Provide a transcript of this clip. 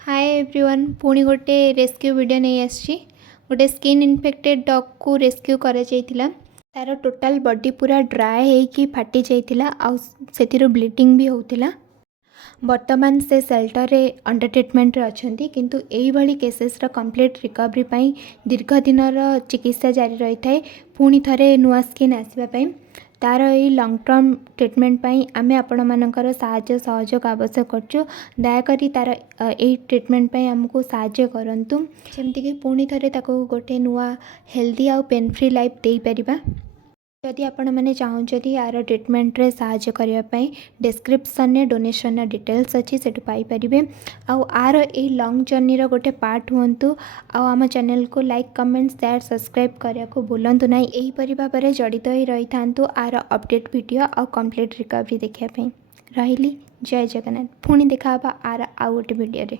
Hi everyone पुणी गोटे rescue video नहीं आसी गोटे स्किन इन्फेक्टेड डॉग को रेस्क्यू कर तार टोटाल बॉडी पूरा ड्राए होगी फाटी जाइथिला आ सेतिरो ब्लीडिंग भी होतिला। वर्तमान से सेल्टर रे अंडर ट्रिटमेंट रे अछंती किंतु एही भली केसेस रा कंप्लीट रिकवरी पई दीर्घ दिन रा चिकित्सा जारी रही थाए। पुणी थरे नुआ स्किन आसीबा पई तार यही लॉन्ग टर्म ट्रिटमेंट पई आमे आपण मानकर साहाय्य सहयोग आवश्यक करछु। दयाकरी तार यही ट्रिटमेंट पई हमको साहाय्य करंतु जेमति कि पुणी थरे ताको गोटे नुआ हेल्दी आ पेन फ्री लाइफ देई परिबा। जदि आपण मैंने चाहूँगी यार ट्रिटमेंट रे साहाय्य करने डिस्क्रिप्शन में डोनेशन डिटेल्स अच्छी से पाइपर आउ आर ए लॉन्ग जर्नी रो गोटे पार्ट हूँ। आम चैनल को लाइक कमेंट शेयर सब्सक्राइब करने को भूलु ना। यहीपरि भाव में जड़ित ही रही था आर अपडेट वीडियो आउ कंप्लीट रिकवरी देखापी रही। जय जगन्नाथ पुणी देखा आर आउ गोटे वीडियो रे।